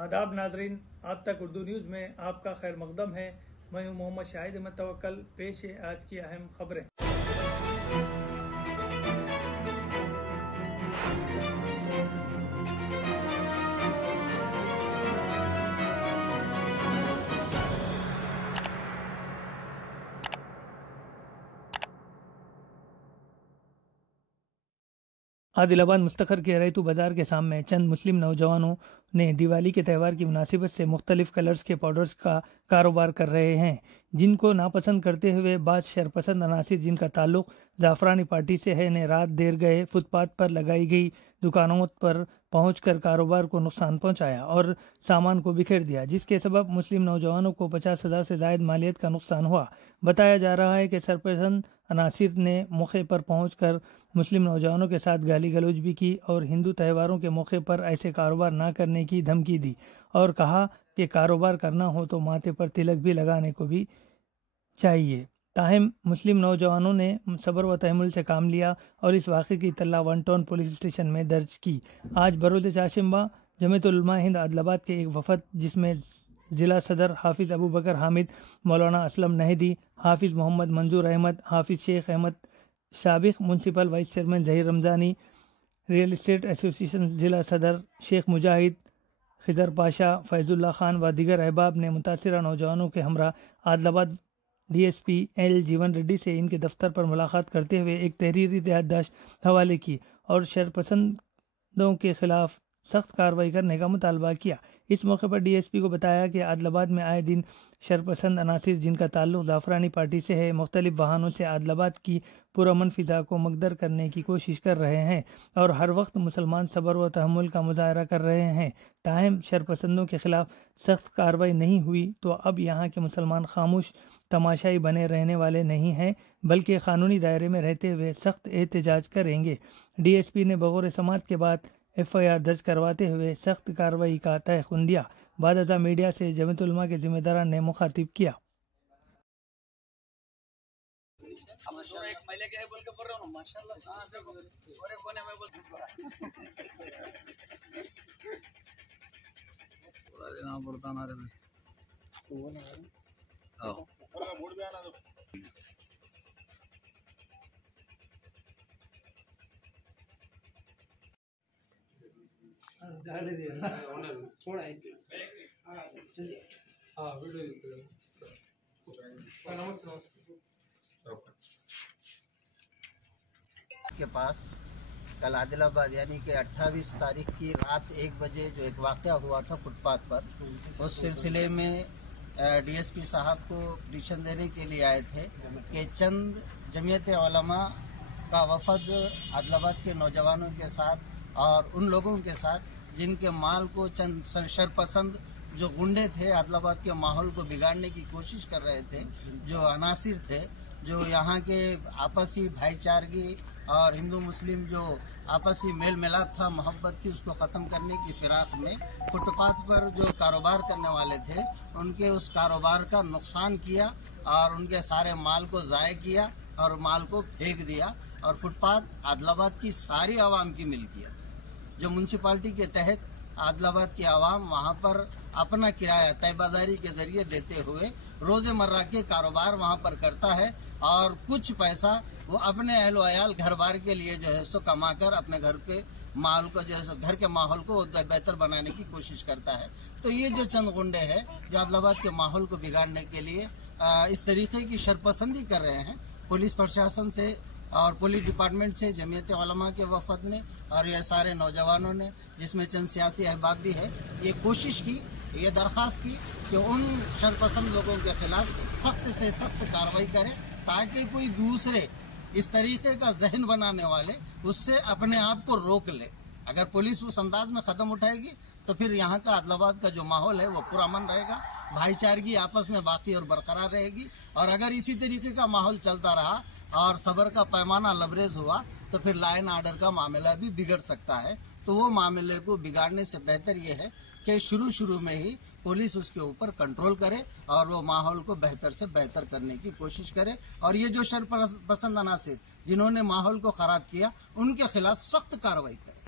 आदाब नाजरीन, आप तक उर्दू न्यूज़ में आपका खैर मकदम है। मैं हूं मोहम्मद शाहिद अहमद तवक्कल। पेश है आज की अहम खबरें। आदिलाबाद मुस्तखर के रैतू बाजार के सामने चंद मुस्लिम नौजवानों ने दिवाली के त्यौहार की मुनासिबत से मुख्तलिफ कलर्स के पाउडर्स का कारोबार कर रहे हैं, जिनको नापसंद करते हुए बाज़ शरपसंद अनासिर जिनका ताल्लुक ज़ाफ़रानी पार्टी से है ने रात देर गए फुटपाथ पर लगाई गई दुकानों पर पहुंचकर कारोबार को नुकसान पहुंचाया और सामान को बिखेर दिया, जिसके सबब मुस्लिम नौजवानों को 50,000 से ज़ायद मालियत का नुकसान हुआ। बताया जा रहा है कि सरपसंद अनासिर ने मौके पर पहुंचकर मुस्लिम नौजवानों के साथ गाली गलौज भी की और हिंदू त्योहारों के मौके पर ऐसे कारोबार न करने की धमकी दी और कहा कि कारोबार करना हो तो माथे पर तिलक भी लगाने को भी चाहिए। ताहम मुस्लिम नौजवानों ने सब्र व तहम्मुल से काम लिया और इस वाक़े की इत्तला वन टाउन पुलिस स्टेशन में दर्ज की। आज बरोज़ चाशिम्बा जमीयतुल उलमा हिंद आदिलाबाद के एक वफद, जिसमें ज़िला सदर हाफिज़ अबू बकर हामिद, मौलाना असलम नहदी, हाफिज़ मोहम्मद मंजूर अहमद, हाफिज़ शेख अहमद, साबिक़ municipal vice chairman Zaheer Ramzani, real estate association ज़िला सदर शेख मुजाहिद, खिदर पाशा, फैज़ुल्ला खान व दीगर अहबाब ने मुतासिरा नौजवानों के हमरा आदिलाबाद DSP L जीवन रेड्डी से इनके दफ्तर पर मुलाकात करते हुए एक तहरीरी याददाश्त हवाले की और शरपसंदों के खिलाफ सख्त कार्रवाई करने का मुतालबा किया। इस मौके पर DSP को बताया कि आदिलाबाद में आए दिन शरपसंद अनासिर जिनका ताल्लुक ज़ाफ़रानी पार्टी से है, मुख्तलिफ बहानों से आदिलाबाद की पुरअमन फ़िज़ा को मकदर करने की कोशिश कर रहे हैं और हर वक्त मुसलमान सब्र व तहम्मुल का मुज़ाहरा कर रहे हैं। ताहम शरपसंदों के खिलाफ सख्त कार्रवाई नहीं हुई तो अब यहाँ के मुसलमान खामोश तमाशाई बने रहने वाले नहीं हैं, बल्कि कानूनी दायरे में रहते हुए सख्त एहतजाज करेंगे। DSP ने बगौर समात के बाद FIR दर्ज करवाते हुए सख्त कार्रवाई का तयक़ुन दिया। बाद अज़ा मीडिया से जमीयतुल उलमा के जिम्मेदारान ने मुखातिब किया। के पास कल आदिलाबाद यानी कि 28 तारीख की रात 1 बजे जो एक वाक़या हुआ था फुटपाथ पर, उस सिलसिले में DSP साहब को पिटीशन देने के लिए आए थे कि चंद जमीयत उलमा का वफद आदिलाबाद के नौजवानों के साथ और उन लोगों के साथ जिनके माल को चंद शरपसंद जो गुंडे थे आदिलाबाद के माहौल को बिगाड़ने की कोशिश कर रहे थे, जो अनासिर थे, जो यहाँ के आपसी भाईचारगी और हिंदू मुस्लिम जो आपसी मेल मिलाप था, मोहब्बत थी, उसको ख़त्म करने की फिराक में फुटपाथ पर जो कारोबार करने वाले थे उनके उस कारोबार का नुकसान किया और उनके सारे माल को ज़ाय किया और माल को फेंक दिया। और फुटपाथ आदिलाबाद की सारी आवाम की मिल्कियत, जो म्यूनसिपाल्टी के तहत आदिलाबाद की आवाम वहाँ पर अपना किराया तयबादारी के जरिए देते हुए रोज़मर्रा के कारोबार वहाँ पर करता है और कुछ पैसा वो अपने अहलो अयाल घर बार के लिए जो है सो कमाकर अपने घर के माल को जो है सो घर के माहौल को बेहतर बनाने की कोशिश करता है। तो ये जो चंद गुंडे हैं जो आदिलाबाद के माहौल को बिगाड़ने के लिए इस तरीके की शरपसंदी कर रहे हैं, पुलिस प्रशासन से और पुलिस डिपार्टमेंट से जमीयत उलमा के वफद ने और ये सारे नौजवानों ने, जिसमें चंद सियासी अहबाब भी है, ये कोशिश की, ये दरख्वास्त की कि उन शरपसंद लोगों के खिलाफ सख्त से सख्त कार्रवाई करें ताकि कोई दूसरे इस तरीके का जहन बनाने वाले उससे अपने आप को रोक ले। अगर पुलिस उस अंदाज में कदम उठाएगी तो फिर यहाँ का आदिलाबाद का जो माहौल है वो पुरअमन रहेगा, भाईचारगी आपस में बाकी और बरकरार रहेगी। और अगर इसी तरीके का माहौल चलता रहा और सब्र का पैमाना लबरेज हुआ तो फिर लॉ एंड ऑर्डर का मामला भी बिगड़ सकता है। तो वो मामले को बिगाड़ने से बेहतर ये है कि शुरू में ही पुलिस उसके ऊपर कंट्रोल करे और वो माहौल को बेहतर से बेहतर करने की कोशिश करे। और ये जो शरपसंद अनासिर जिन्होंने माहौल को खराब किया उनके खिलाफ सख्त कार्रवाई करे।